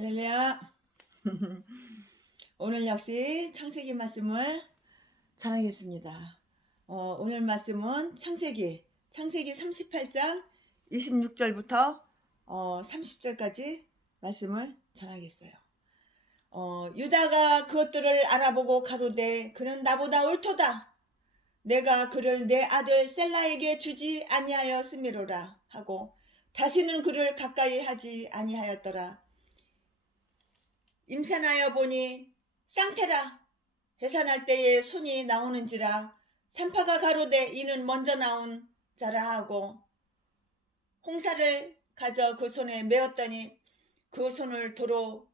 할렐루야. 오늘 역시 창세기 말씀을 전하겠습니다. 오늘 말씀은 창세기 38장 26절부터 30절까지 말씀을 전하겠어요. 유다가 그것들을 알아보고 가로되 그는 나보다 옳도다. 내가 그를 내 아들 셀라에게 주지 아니하였음이로라 하고 다시는 그를 가까이 하지 아니하였더라. 임산하여 보니 쌍태라. 해산할 때에 손이 나오는지라. 산파가 가로되 이는 먼저 나온 자라 하고 홍사를 가져 그 손에 메었더니 그 손을 도로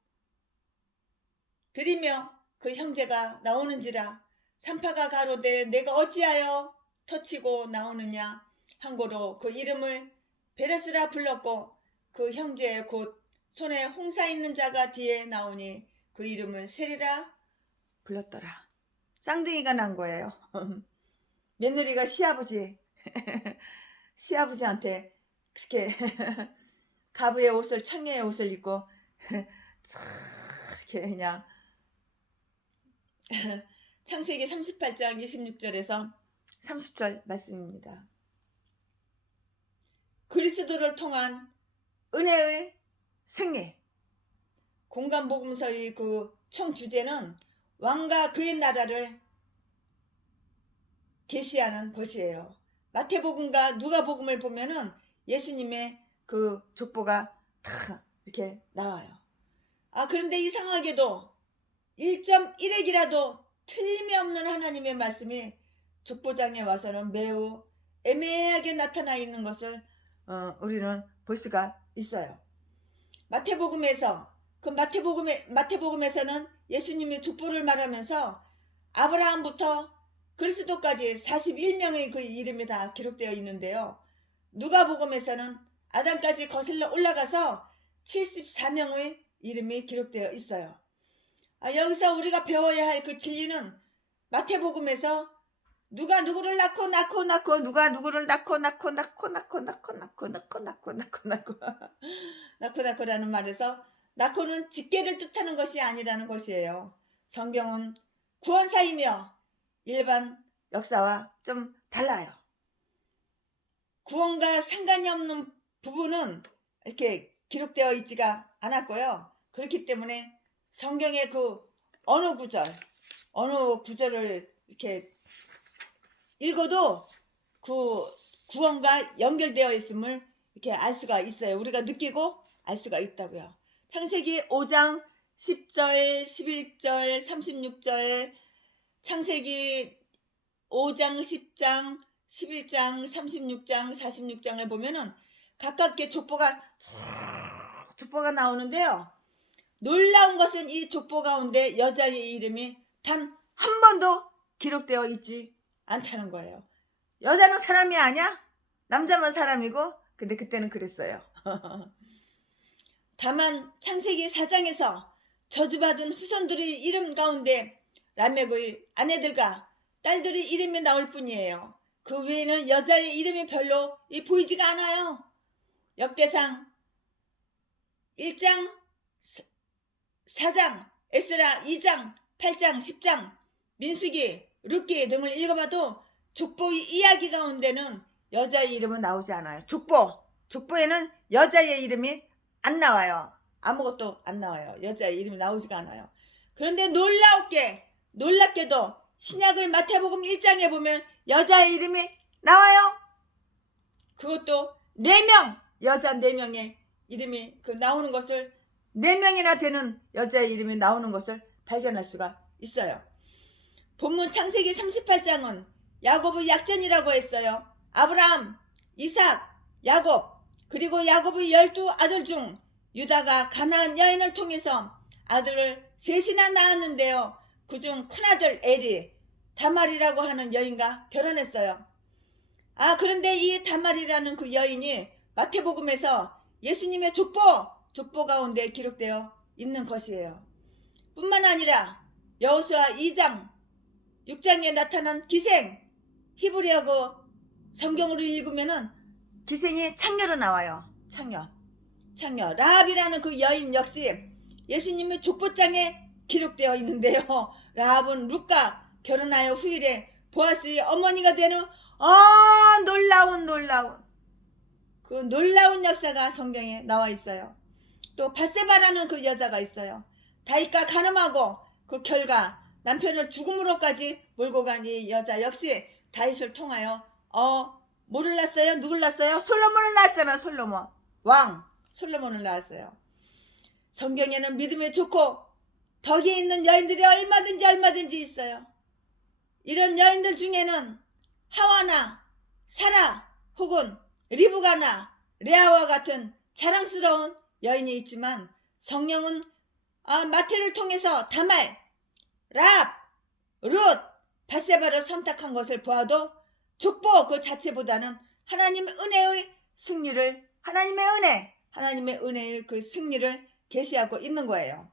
들이며 그 형제가 나오는지라. 산파가 가로되 내가 어찌하여 터치고 나오느냐 한고로 그 이름을 베레스라 불렀고 그 형제 곧 손에 홍사 있는 자가 뒤에 나오니 그 이름을 세리라 불렀더라. 쌍둥이가 난 거예요. 며느리가 시아버지한테 그렇게 가부의 옷을 청녀의 옷을 입고 이렇게 그냥 창세기 38장 26절에서 30절 말씀입니다. 그리스도를 통한 은혜의 승리. 공간복음서의 그 총 주제는 왕과 그의 나라를 계시하는 것이에요. 마태복음과 누가복음을 보면은 예수님의 그 족보가 다 이렇게 나와요. 그런데 이상하게도 1.1핵이라도 틀림이 없는 하나님의 말씀이 족보장에 와서는 매우 애매하게 나타나 있는 것을 우리는 볼 수가 있어요. 마태복음에서는 예수님이 족보를 말하면서 아브라함부터 그리스도까지 41명의 그 이름이 다 기록되어 있는데요. 누가복음에서는 아담까지 거슬러 올라가서 74명의 이름이 기록되어 있어요. 여기서 우리가 배워야 할 그 진리는 마태복음에서 누가 누구를 낳고 누가 누구를 낳고라는 말에서 낳고는 직계를 뜻하는 것이 아니라는 것이에요. 성경은 구원사이며 일반 역사와 좀 달라요. 구원과 상관이 없는 부분은 이렇게 기록되어 있지가 않았고요. 그렇기 때문에 성경의 그 어느 구절을 이렇게 읽어도 그 구원과 연결되어 있음을 이렇게 알 수가 있어요. 우리가 느끼고 알 수가 있다고요. 창세기 5장 10절, 11절, 36절, 창세기 5장, 10장, 11장, 36장, 46장을 보면은 가깝게 족보가 나오는데요. 놀라운 것은 이 족보 가운데 여자의 이름이 단 한 번도 기록되어 있지 않다는 거예요. 여자는 사람이 아니야? 남자만 사람이고? 근데 그때는 그랬어요. 다만 창세기 4장에서 저주받은 후손들의 이름 가운데 라멕의 아내들과 딸들의 이름이 나올 뿐이에요. 그 외에는 여자의 이름이 별로 보이지가 않아요. 역대상 1장, 4장, 에스라 2장, 8장, 10장, 민수기, 룻기 등을 읽어봐도 족보의 이야기 가운데는 여자의 이름은 나오지 않아요. 족보에는 여자의 이름이 안 나와요. 아무것도 안 나와요. 여자의 이름이 나오지가 않아요. 그런데 놀랍게도 신약의 마태복음 1장에 보면 여자의 이름이 나와요. 그것도 4명, 여자 4명의 이름이 나오는 것을 4명이나 되는 여자의 이름이 나오는 것을 발견할 수가 있어요. 본문 창세기 38장은 야곱의 약전이라고 했어요. 아브라함, 이삭, 야곱, 그리고 야곱의 12아들 중 유다가 가나안 여인을 통해서 아들을 셋이나 낳았는데요. 그중 큰아들 엘이 다말이라고 하는 여인과 결혼했어요. 그런데 이 다말이라는 그 여인이 마태복음에서 예수님의 족보 가운데 기록되어 있는 것이에요. 뿐만 아니라 여호수아 2장 6장에 나타난 기생, 히브리어고 성경으로 읽으면은 기생이 창녀로 나와요. 창녀. 라합이라는 그 여인 역시 예수님의 족보장에 기록되어 있는데요. 라합은 룻과 결혼하여 후일에 보아스의 어머니가 되는 놀라운 그 놀라운 역사가 성경에 나와 있어요. 또 바세바라는 그 여자가 있어요. 다윗과 간음하고 그 결과 남편을 죽음으로까지 몰고 간 이 여자 역시 다윗을 통하여 뭐를 낳았어요? 누굴 낳았어요? 솔로몬을 낳았잖아. 솔로몬 왕 솔로몬을 낳았어요. 성경에는 믿음에 좋고 덕이 있는 여인들이 얼마든지 있어요. 이런 여인들 중에는 하와나 사라 혹은 리브가나 레아와 같은 자랑스러운 여인이 있지만 성령은 마태를 통해서 다말, 라합, 룻, 바세바를 선택한 것을 보아도 족보 그 자체보다는 하나님의 은혜의 승리를 하나님의 은혜의 그 승리를 계시하고 있는 거예요.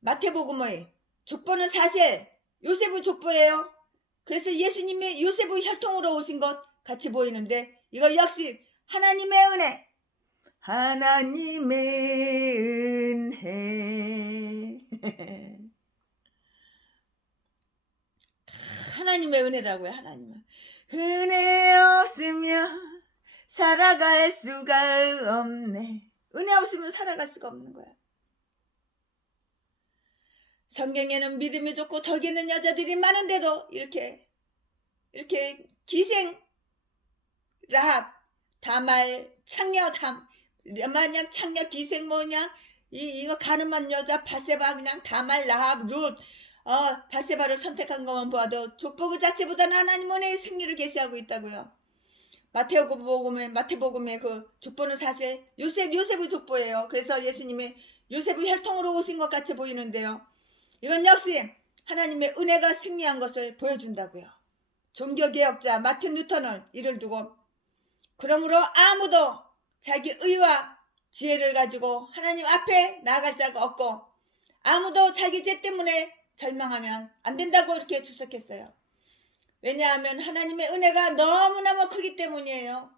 마태복음의 족보는 사실 요셉의 족보예요. 그래서 예수님이 요셉의 혈통으로 오신 것 같이 보이는데 이거 역시 하나님의 은혜 하나님의 은혜라고요. 하나님의 은혜 없으면 살아갈 수가 없네. 은혜 없으면 살아갈 수가 없는 거야. 성경에는 믿음이 좋고 덕이 있는 여자들이 많은데도 이렇게 기생 라합, 다말, 창녀 만약 창녀 기생 뭐냐 이거 가늠한 여자 바세바 그냥 다말 라합 룻 바세바를 선택한 것만 보아도 족보 그 자체보다는 하나님 은혜의 승리를 계시하고 있다고요. 마태복음의 그 족보는 사실 요셉의 족보예요. 그래서 예수님이 요셉의 혈통으로 오신 것 같이 보이는데요. 이건 역시 하나님의 은혜가 승리한 것을 보여준다고요. 종교개혁자 마틴 루터는 이를 두고 그러므로 아무도 자기 의와 지혜를 가지고 하나님 앞에 나아갈 자가 없고 아무도 자기 죄 때문에 절망하면 안 된다고 이렇게 주석했어요. 왜냐하면 하나님의 은혜가 너무너무 크기 때문이에요.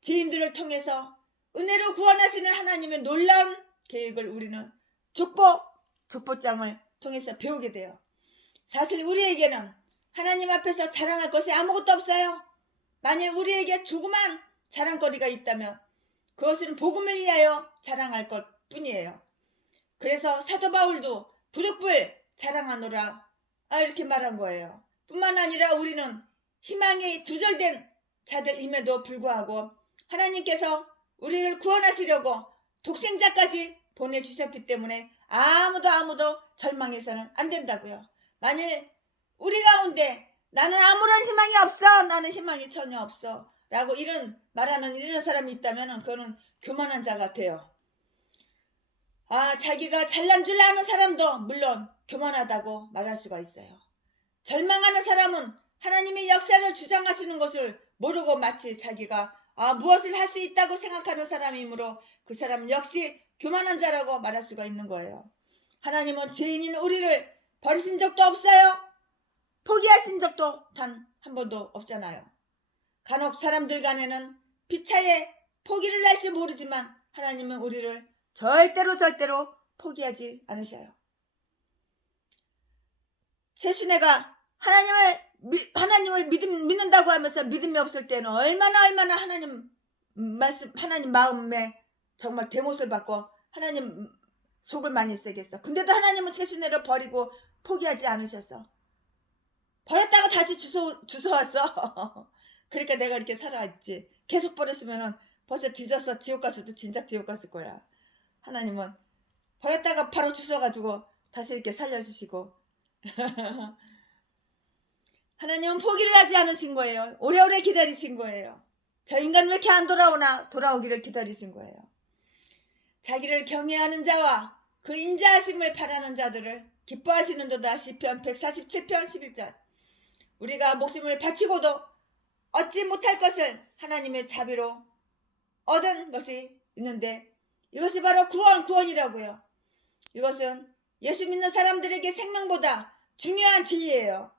죄인들을 통해서 은혜로 구원하시는 하나님의 놀라운 계획을 우리는 족보장을 통해서 배우게 돼요. 사실 우리에게는 하나님 앞에서 자랑할 것이 아무것도 없어요. 만약 우리에게 조그만 자랑거리가 있다면 그것은 복음을 위하여 자랑할 것 뿐이에요. 그래서 사도 바울도 부득불 자랑하노라 이렇게 말한 거예요. 뿐만 아니라 우리는 희망이 두절된 자들임에도 불구하고 하나님께서 우리를 구원하시려고 독생자까지 보내주셨기 때문에 아무도 절망해서는 안 된다고요. 만일 우리 가운데 나는 아무런 희망이 없어, 나는 희망이 전혀 없어 라고 말하는 이런 사람이 있다면 그거는 교만한 자 같아요. 자기가 잘난 줄 아는 사람도 물론 교만하다고 말할 수가 있어요. 절망하는 사람은 하나님의 역사를 주장하시는 것을 모르고 마치 자기가 무엇을 할 수 있다고 생각하는 사람이므로 그 사람은 역시 교만한 자라고 말할 수가 있는 거예요. 하나님은 죄인인 우리를 버리신 적도 없어요. 포기하신 적도 단 한 번도 없잖아요. 간혹 사람들 간에는 피차에 포기를 할지 모르지만 하나님은 우리를 절대로 포기하지 않으셔요. 최순애가 하나님을 믿는다고 하면서 믿음이 없을 때는 얼마나 하나님 마음에 정말 대못을 받고 하나님 속을 많이 쓰겠어. 근데도 하나님은 최순애를 버리고 포기하지 않으셨어. 버렸다가 다시 주워왔어. 그러니까 내가 이렇게 살아왔지. 계속 버렸으면은 벌써 뒤져서 지옥 갔어도 진작 지옥 갔을 거야. 하나님은 버렸다가 바로 주워가지고 다시 이렇게 살려주시고 하나님은 포기를 하지 않으신 거예요. 오래오래 기다리신 거예요. 저 인간 왜 이렇게 안 돌아오나 돌아오기를 기다리신 거예요. 자기를 경외하는 자와 그 인자하심을 바라는 자들을 기뻐하시는도다. 시편 147편 11절. 우리가 목숨을 바치고도 얻지 못할 것을 하나님의 자비로 얻은 것이 있는데 이것이 바로 구원이라고요. 이것은 예수 믿는 사람들에게 생명보다 중요한 진리예요.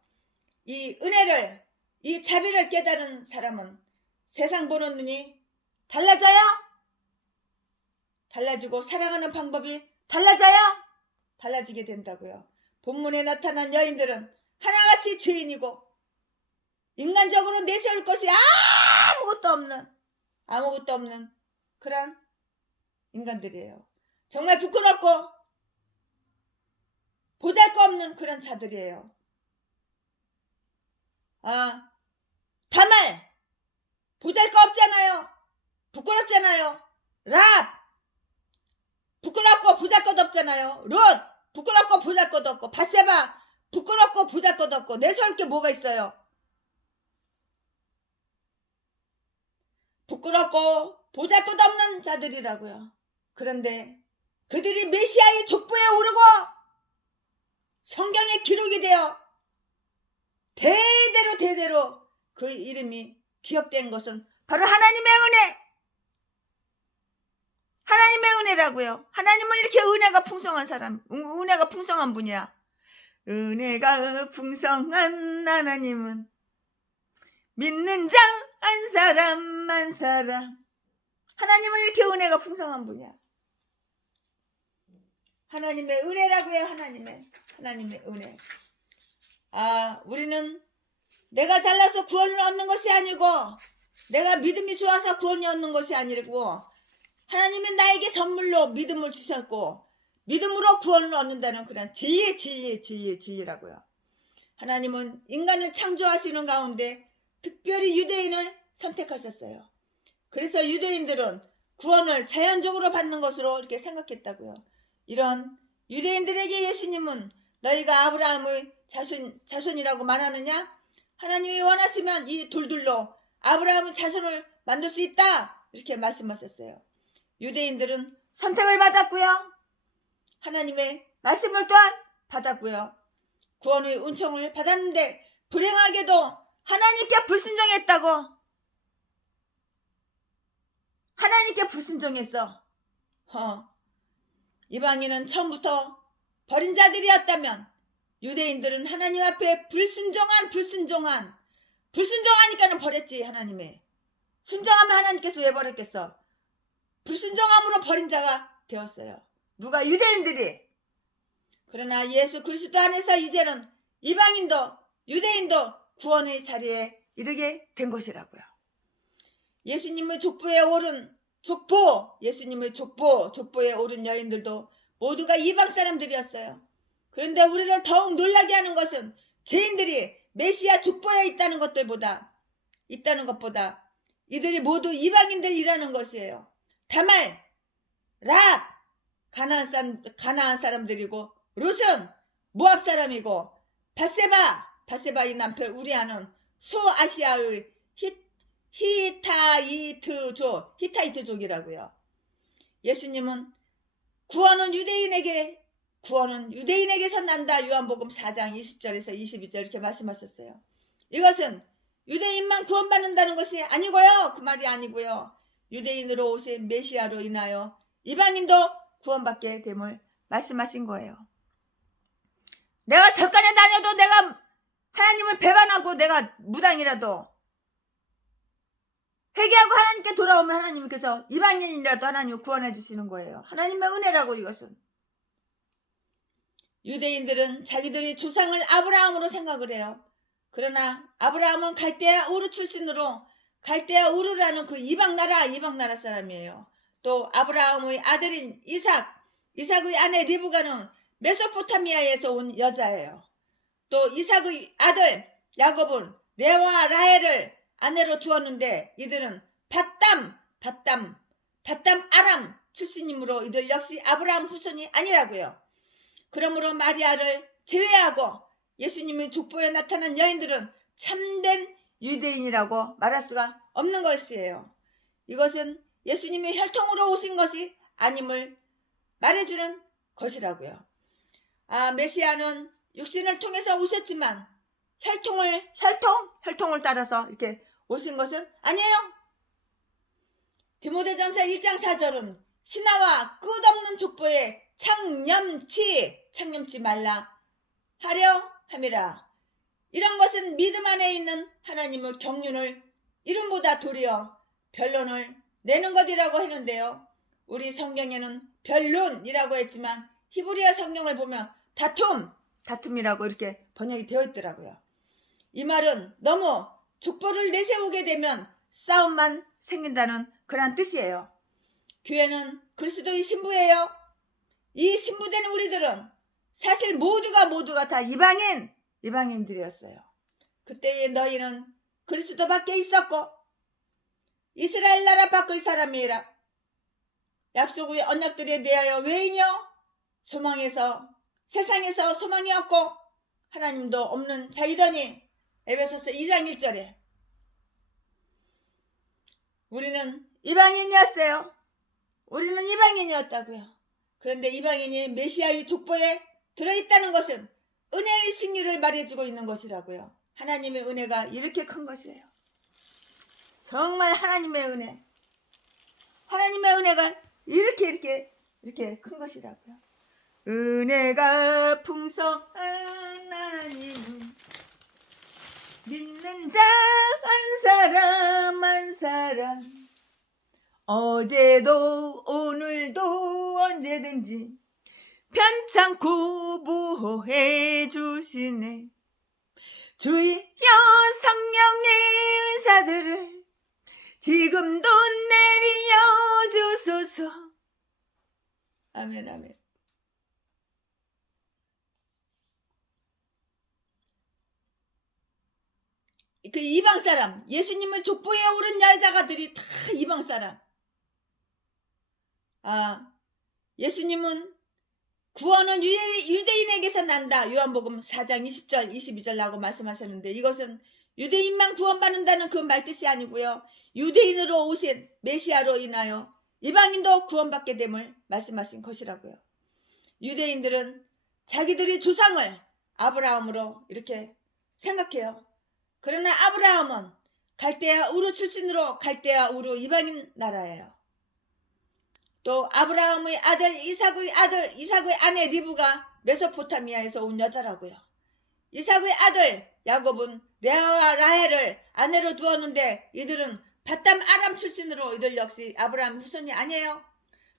이 은혜를, 이 자비를 깨달은 사람은 세상 보는 눈이 달라져요. 달라지고 살아가는 방법이 달라져요. 달라지게 된다고요. 본문에 나타난 여인들은 하나같이 죄인이고 인간적으로 내세울 것이 아무것도 없는 그런 인간들이에요. 정말 부끄럽고 보잘것없는 그런 자들이에요. 다말 보잘것없잖아요. 부끄럽잖아요. 랍 부끄럽고 보잘것없잖아요. 롯 부끄럽고 보잘것없고 밧세바 부끄럽고 보잘것없고 내세울 게 뭐가 있어요. 부끄럽고 보잘것없는 자들이라고요. 그런데 그들이 메시아의 족보에 오르고 성경에 기록이 되어 대대로 그 이름이 기억된 것은 바로 하나님의 은혜라고요. 하나님은 이렇게 은혜가 풍성한 사람, 은혜가 풍성한 분이야. 은혜가 풍성한 하나님은 믿는 자 한 사람 하나님은 이렇게 은혜가 풍성한 분이야. 하나님의 은혜라고 해요. 하나님의 은혜. 우리는 내가 잘나서 구원을 얻는 것이 아니고 내가 믿음이 좋아서 구원을 얻는 것이 아니고 하나님이 나에게 선물로 믿음을 주셨고 믿음으로 구원을 얻는다는 그런 진리라고요. 하나님은 인간을 창조하시는 가운데 특별히 유대인을 선택하셨어요. 그래서 유대인들은 구원을 자연적으로 받는 것으로 이렇게 생각했다고요. 이런 유대인들에게 예수님은 너희가 아브라함의 자손이라고 말하느냐? 하나님이 원하시면 이 돌들로 아브라함의 자손을 만들 수 있다. 이렇게 말씀하셨어요. 유대인들은 선택을 받았고요. 하나님의 말씀을 또한 받았고요. 구원의 은총을 받았는데 불행하게도 하나님께 불순종했다고. 하나님께 불순종했어. 이방인은 처음부터 버린 자들이었다면 유대인들은 하나님 앞에 불순종하니까는 버렸지. 하나님의 순종하면 하나님께서 왜 버렸겠어? 불순종함으로 버린 자가 되었어요. 누가? 유대인들이. 그러나 예수 그리스도 안에서 이제는 이방인도 유대인도 구원의 자리에 이르게 된 것이라고요. 예수님의 족보에 오른 족보에 오른 여인들도 모두가 이방 사람들이었어요. 그런데 우리를 더욱 놀라게 하는 것은 죄인들이 메시아 족보에 있다는 것보다 이들이 모두 이방인들이라는 것이에요. 다말, 랍, 가나안 사람들이고 롯은 모압 사람이고 밧세바의 남편 우리아는 소아시아의 히타이트족이라고요. 예수님은 구원은 유대인에게서 난다. 요한복음 4장 20절에서 22절 이렇게 말씀하셨어요. 이것은 유대인만 구원받는다는 것이 아니고요. 그 말이 아니고요. 유대인으로 오신 메시아로 인하여 이방인도 구원받게 됨을 말씀하신 거예요. 내가 절간에 다녀도 내가 하나님을 배반하고 내가 무당이라도 회개하고 하나님께 돌아오면 하나님께서 이방인이라도 하나님을 구원해 주시는 거예요. 하나님의 은혜라고. 이것은 유대인들은 자기들이 조상을 아브라함으로 생각을 해요. 그러나 아브라함은 갈대아 우르 출신으로 갈대아 우르라는 그 이방 나라 사람이에요. 또 아브라함의 아들인 이삭의 아내 리브가는 메소포타미아에서 온 여자예요. 또 이삭의 아들 야곱은 레와 라헬을 아내로 두었는데 이들은 밧담 아람 출신이므로 이들 역시 아브라함 후손이 아니라고요. 그러므로 마리아를 제외하고 예수님의 족보에 나타난 여인들은 참된 유대인이라고 말할 수가 없는 것이에요. 이것은 예수님이 혈통으로 오신 것이 아님을 말해주는 것이라고요. 메시아는 육신을 통해서 오셨지만 혈통을 따라서 이렇게 오신 것은 아니에요. 디모데전서 1장 4절은 신하와 끝없는 족보에 창념치 말라 하려 함이라. 이런 것은 믿음 안에 있는 하나님의 경륜을 이름보다 도리어 변론을 내는 것이라고 했는데요. 우리 성경에는 변론이라고 했지만 히브리어 성경을 보면 다툼이라고 이렇게 번역이 되어 있더라고요. 이 말은 너무 족보를 내세우게 되면 싸움만 생긴다는 그런 뜻이에요. 교회는 그리스도의 신부예요. 이 신부된 우리들은 사실 모두가 다 이방인들이었어요. 그때의 너희는 그리스도 밖에 있었고 이스라엘 나라 밖의 사람이라. 약속의 언약들에 대하여 외인이요 세상에서 소망이 없고 하나님도 없는 자이더니. 에베소서 2장 1절에 우리는 이방인이었어요. 우리는 이방인이었다고요. 그런데 이방인이 메시아의 족보에 들어있다는 것은 은혜의 승리를 말해주고 있는 것이라고요. 하나님의 은혜가 이렇게 큰 것이에요. 정말 하나님의 은혜가 이렇게 큰 것이라고요. 은혜가 풍성한 하나님은 믿는 자 한 사람 어제도 오늘도 언제든지 편찮고 보호해 주시네. 주여 성령의 은사들을 지금도 내려 주소서. 아멘 아멘. 그 이방 사람, 예수님의 족보에 오른 여자가들이 다 이방 사람. 예수님은 구원은 유대인에게서 난다. 요한복음 4장 20절 22절라고 말씀하셨는데 이것은 유대인만 구원받는다는 그 말뜻이 아니고요. 유대인으로 오신 메시아로 인하여 이방인도 구원받게 됨을 말씀하신 것이라고요. 유대인들은 자기들이 조상을 아브라함으로 이렇게 생각해요. 그러나 아브라함은 갈대아 우르 출신으로 갈대아 우르 이방인 나라예요. 또 아브라함의 아들 이삭의 아내 리브가 메소포타미아에서 온 여자라고요. 이삭의 아들 야곱은 레아와 라헬을 아내로 두었는데 이들은 바담 아람 출신으로 이들 역시 아브라함 후손이 아니에요.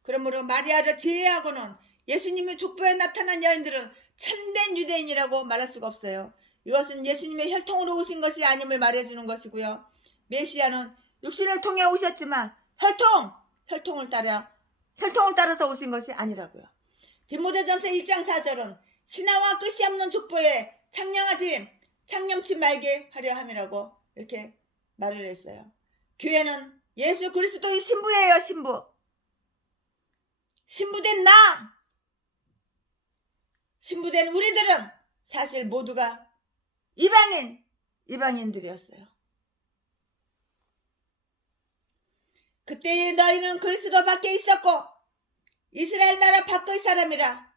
그러므로 마리아를 제외하고는 예수님의 족보에 나타난 여인들은 참된 유대인이라고 말할 수가 없어요. 이것은 예수님의 혈통으로 오신 것이 아님을 말해주는 것이고요. 메시아는 육신을 통해 오셨지만 혈통을 따라서 오신 것이 아니라고요. 디모데전서 1장 4절은 신화와 끝이 없는 족보에 창념치 말게 하려 함이라고 이렇게 말을 했어요. 교회는 예수 그리스도의 신부예요. 신부된 신부된 우리들은 사실 모두가 이방인들이었어요. 그때의 너희는 그리스도 밖에 있었고 이스라엘 나라 밖의 사람이라.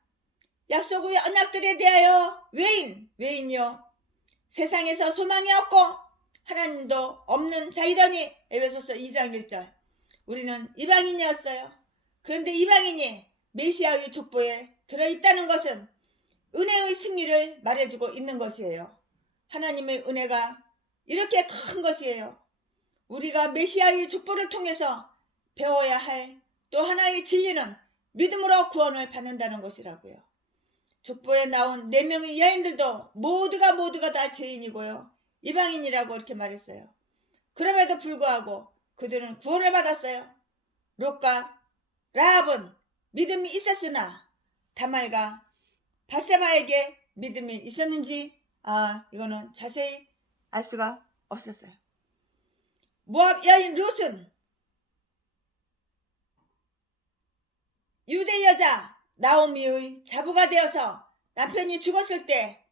약속의 언약들에 대하여 외인이요 세상에서 소망이 없고 하나님도 없는 자이더니. 에베소서 2장 1절. 우리는 이방인이었어요. 그런데 이방인이 메시아의 족보에 들어있다는 것은 은혜의 승리를 말해주고 있는 것이에요. 하나님의 은혜가 이렇게 큰 것이에요. 우리가 메시아의 족보를 통해서 배워야 할 또 하나의 진리는 믿음으로 구원을 받는다는 것이라고요. 족보에 나온 4명의 여인들도 모두가 다 죄인이고요. 이방인이라고 이렇게 말했어요. 그럼에도 불구하고 그들은 구원을 받았어요. 롯과 라합은 믿음이 있었으나 다말과 밧세바에게 믿음이 있었는지 이거는 자세히 알 수가 없었어요. 모압 여인 롯은 유대 여자 나오미의 자부가 되어서 남편이 죽었을 때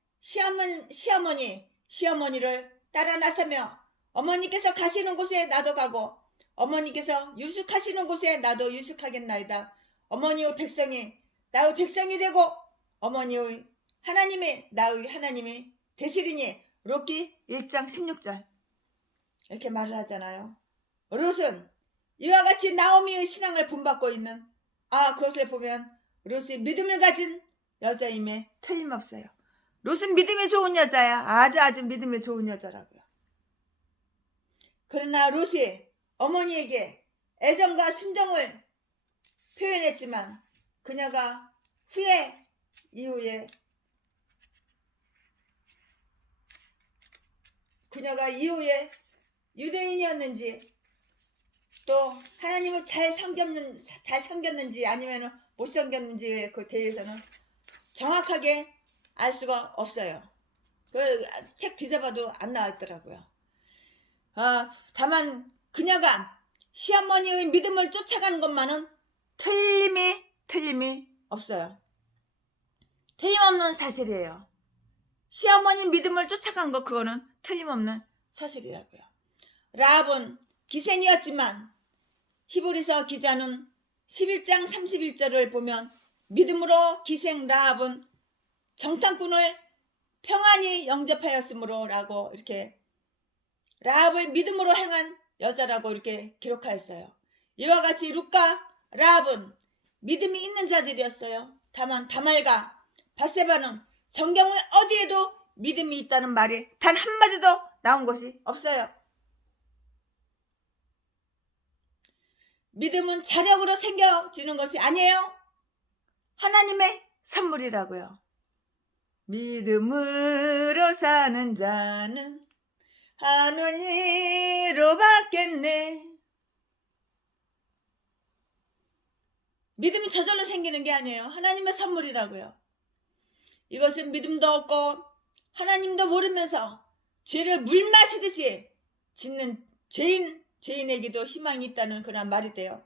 시어머니를 따라 나서며 어머니께서 가시는 곳에 나도 가고 어머니께서 유숙하시는 곳에 나도 유숙하겠나이다. 어머니의 백성이 나의 백성이 되고 어머니의 하나님이 나의 하나님이 되시리니. 롯기 1장 16절 이렇게 말을 하잖아요. 롯은 이와 같이 나오미의 신앙을 본받고 있는 그것을 보면 롯이 믿음을 가진 여자임에 틀림없어요. 롯은 믿음이 좋은 여자야. 아주 믿음이 좋은 여자라고요. 그러나 롯이 어머니에게 애정과 순정을 표현했지만 그녀가 후에 이후에 그녀가 이후에 유대인이었는지 또 하나님을 잘 섬겼는지 아니면 못 섬겼는지에 그 대해서는 정확하게 알 수가 없어요. 그 책 뒤져봐도 안 나왔더라고요. 다만 그녀가 시어머니의 믿음을 쫓아가는 것만은 틀림이 없어요. 틀림없는 사실이에요. 시어머니 믿음을 쫓아간 거 그거는 틀림없는 사실이라고요. 라합은 기생이었지만 히브리서 기자는 11장 31절을 보면 믿음으로 기생 라합은 정탐꾼을 평안히 영접하였으므로 라고 이렇게 라합을 믿음으로 행한 여자라고 이렇게 기록하였어요. 이와 같이 룻과 라합은 믿음이 있는 자들이었어요. 다만 다말과 밧세바는 성경의 어디에도 믿음이 있다는 말이 단 한마디도 나온 것이 없어요. 믿음은 자력으로 생겨지는 것이 아니에요. 하나님의 선물이라고요. 믿음으로 사는 자는 하늘이로 받겠네. 믿음이 저절로 생기는 게 아니에요. 하나님의 선물이라고요. 이것은 믿음도 없고 하나님도 모르면서 죄를 물 마시듯이 짓는 죄인에게도 희망이 있다는 그런 말이 돼요.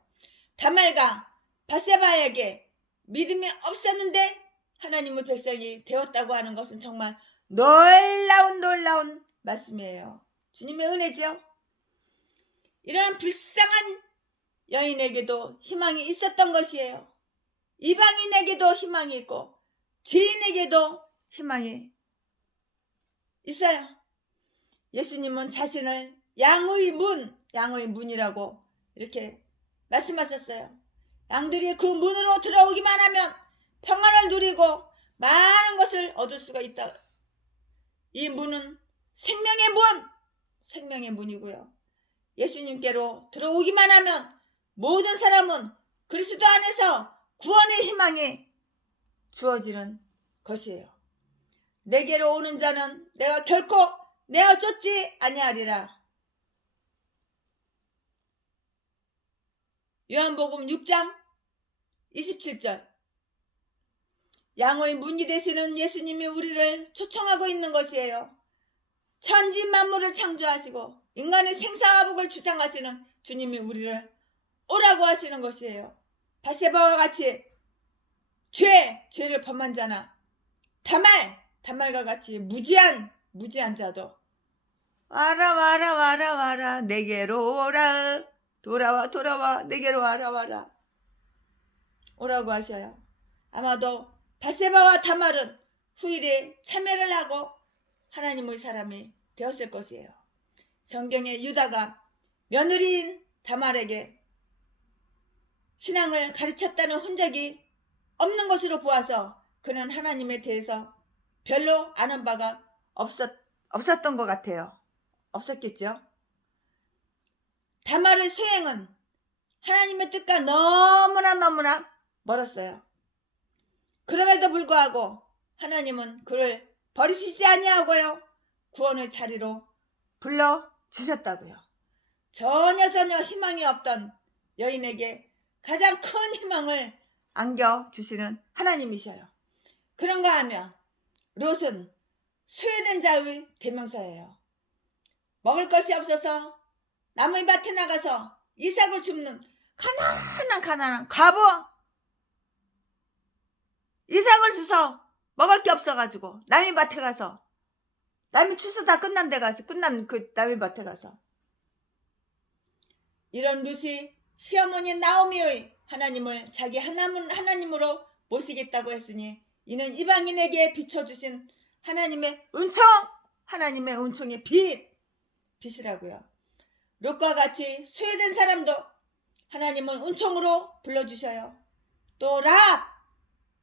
다말과 밧세바에게 믿음이 없었는데 하나님의 백성이 되었다고 하는 것은 정말 놀라운 말씀이에요. 주님의 은혜죠. 이런 불쌍한 여인에게도 희망이 있었던 것이에요. 이방인에게도 희망이 있고 죄인에게도 희망이 있어요. 예수님은 자신을 양의 문이라고 이렇게 말씀하셨어요. 양들이 그 문으로 들어오기만 하면 평안을 누리고 많은 것을 얻을 수가 있다. 이 문은 생명의 문이고요. 예수님께로 들어오기만 하면 모든 사람은 그리스도 안에서 구원의 희망이 주어지는 것이에요. 내게로 오는 자는 내가 결코 내어 쫓지 아니하리라. 요한복음 6장 27절. 양의 문이 되시는 예수님이 우리를 초청하고 있는 것이에요. 천지 만물을 창조하시고 인간의 생사화복을 주장하시는 주님이 우리를 오라고 하시는 것이에요. 밧세바와 같이 죄를 범한 자나 다말과 같이 무지한 자도 와라 내게로 오라. 돌아와 내게로 와라 오라고 하셔요. 아마도 밧세바와 다말은 후일에 참여를 하고 하나님의 사람이 되었을 것이에요. 성경에 유다가 며느리인 다말에게 신앙을 가르쳤다는 흔적이 없는 것으로 보아서 그는 하나님에 대해서 별로 아는 바가 없었던 것 같아요. 없었겠죠. 다말의 수행은 하나님의 뜻과 너무나 멀었어요. 그럼에도 불구하고 하나님은 그를 버리시지 아니하고요. 구원의 자리로 불러주셨다고요. 전혀 희망이 없던 여인에게 가장 큰 희망을 안겨주시는 하나님이셔요. 그런가 하면 롯은 소외된 자의 대명사예요. 먹을 것이 없어서 남의 밭에 나가서 이삭을 줍는 가난한 과부. 이삭을 주서 먹을 게 없어가지고 남의 밭에 가서 남의 추수 다 끝난 그 남의 밭에 가서 이런 룻이 시어머니 나오미의 하나님을 자기 하나님으로 모시겠다고 했으니 이는 이방인에게 비춰주신 하나님의 은총의 빛이라고요. 롯과 같이 소외된 사람도 하나님은 은총으로 불러주셔요. 또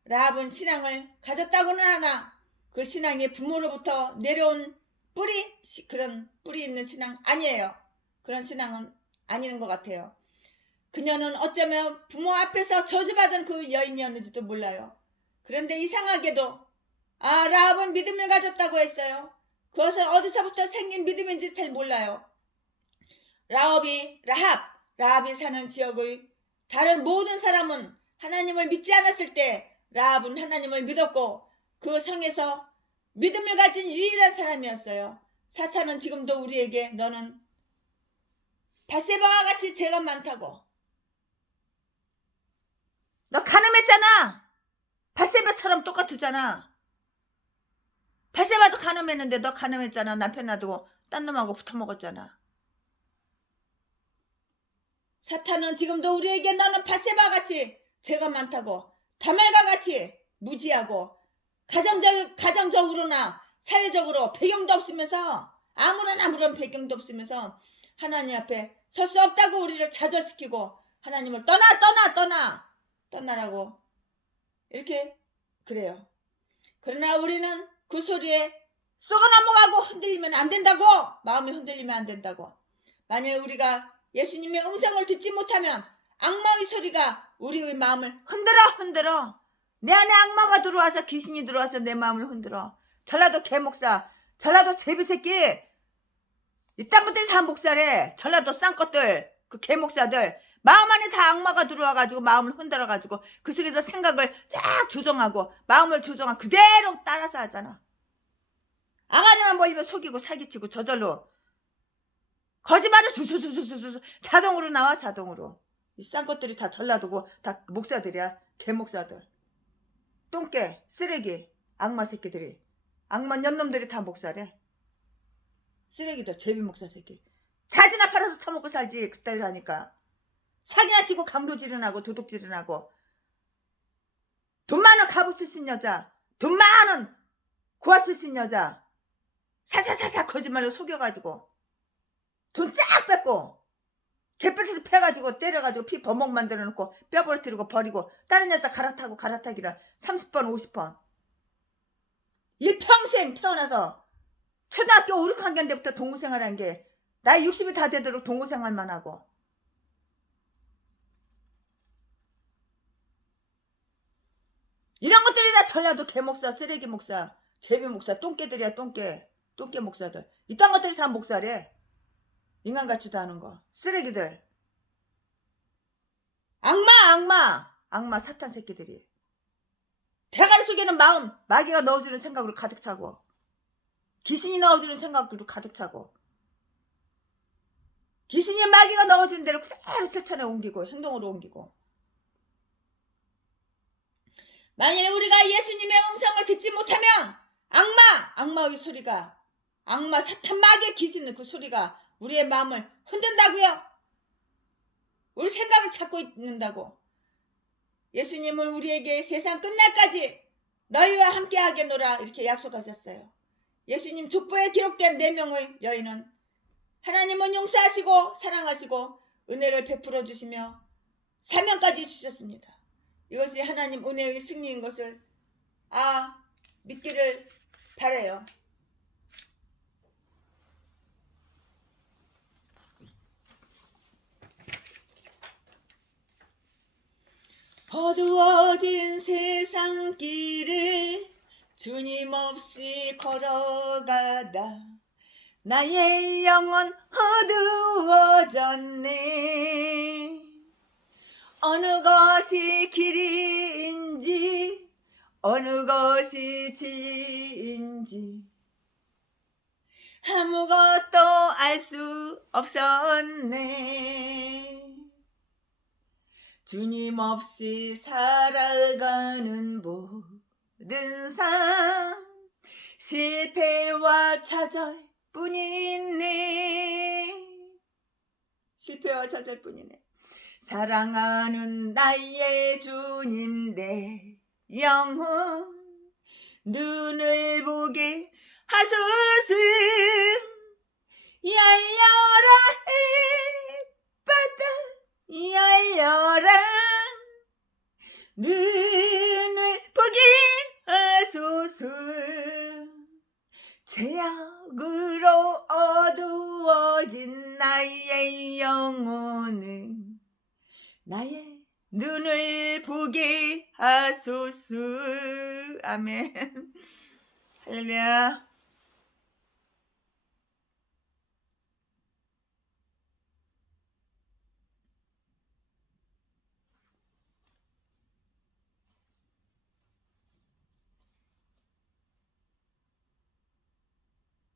라합은 신앙을 가졌다고는 하나 그 신앙이 부모로부터 내려온 그런 뿌리 있는 신앙 아니에요. 그런 신앙은 아닌 것 같아요. 그녀는 어쩌면 부모 앞에서 저주받은 그 여인이었는지도 몰라요. 그런데 이상하게도 라합은 믿음을 가졌다고 했어요. 그것은 어디서부터 생긴 믿음인지 잘 몰라요. 라합이 사는 지역의 다른 모든 사람은 하나님을 믿지 않았을 때 라합은 하나님을 믿었고 그 성에서 믿음을 가진 유일한 사람이었어요. 사탄은 지금도 우리에게 너는 밧세바와 같이 죄가 많다고, 너 간음했잖아. 밧세바처럼 똑같았잖아. 밧세바도 간음했는데 너 간음했잖아. 남편 놔두고 딴 놈하고 붙어먹었잖아. 사탄은 지금도 우리에게 너는 밧세바와 같이 죄가 많다고, 다말과 같이 무지하고 가정적으로나 사회적으로 배경도 없으면서 아무런 배경도 없으면서 하나님 앞에 설 수 없다고 우리를 좌절시키고 하나님을 떠나라고 이렇게 그래요. 그러나 우리는 그 소리에 썩어 넘어가고 흔들리면 안 된다고, 마음이 흔들리면 안 된다고. 만일 우리가 예수님의 음성을 듣지 못하면 악마의 소리가 우리의 마음을 흔들어. 내 안에 악마가 들어와서, 귀신이 들어와서 내 마음을 흔들어. 전라도 개목사, 전라도 제비새끼, 이딴 것들이 다 목사래. 전라도 쌍것들, 그 개목사들 마음 안에 다 악마가 들어와가지고 마음을 흔들어가지고 그 속에서 생각을 쫙 조정하고 마음을 조정하고 그대로 따라서 하잖아. 아가리만 보이면 속이고 사기치고 저절로 거짓말을 수수수수수 자동으로 나와. 자동으로. 이 쌍것들이 다 전라도고 다 목사들이야. 개목사들, 똥개, 쓰레기, 악마 새끼들이, 악마 년놈들이 다 목사래. 쓰레기들, 제비 목사 새끼. 자지나 팔아서 처먹고 살지. 그따위로 하니까 사기나 치고 강도질은 하고 도둑질은 하고, 돈 많은 가부 출신 여자, 돈 많은 고아 출신 여자 사사사사 거짓말로 속여가지고 돈 쫙 뺏고 개뼈에서 패가지고 때려가지고 피 버먹 만들어놓고 뼈 부러뜨리고 버리고 다른 여자 갈아타기라 30번 50번. 일평생 태어나서 초등학교 5, 6학년 때부터 동구생활한 게 나이 60이 다 되도록 동구생활만 하고, 이런 것들이 다 전라도 개목사, 쓰레기 목사, 제비 목사, 똥개들이야. 똥개 목사들. 이딴 것들이 다 목사래. 인간같이도 하는 거. 쓰레기들. 악마 사탄 새끼들이. 대가리 속에는 마음, 마귀가 넣어주는 생각으로 가득 차고, 귀신이 넣어주는 생각으로 가득 차고, 귀신이 마귀가 넣어주는 대로 그대로 실천에 옮기고 행동으로 옮기고. 만일 우리가 예수님의 음성을 듣지 못하면 악마의 소리가, 악마 사탄 마귀의 귀신의 그 소리가 우리의 마음을 흔든다고요. 우리 생각을 찾고 있는다고. 예수님은 우리에게 세상 끝날까지 너희와 함께 하겠노라 이렇게 약속하셨어요. 예수님 족보에 기록된 4명의 여인은 하나님은 용서하시고 사랑하시고 은혜를 베풀어 주시며 사명까지 주셨습니다. 이것이 하나님 은혜의 승리인 것을 믿기를 바라요. 어두워진 세상 길을 주님 없이 걸어가다 나의 영혼 어두워졌네. 어느 것이 길인지 어느 것이 진리인지 아무것도 알 수 없었네. 주님 없이 살아가는 모든 삶 실패와 좌절뿐이네. 실패와 좌절뿐이네. 사랑하는 나의 주님 내 영혼 눈을 보게 하소서. 열려라 바다 열려라 눈을 보게 하소서. 죄악으로 어두워진 나의 영혼은 나의 눈을 보게 하소서. 아멘. 할렐루야.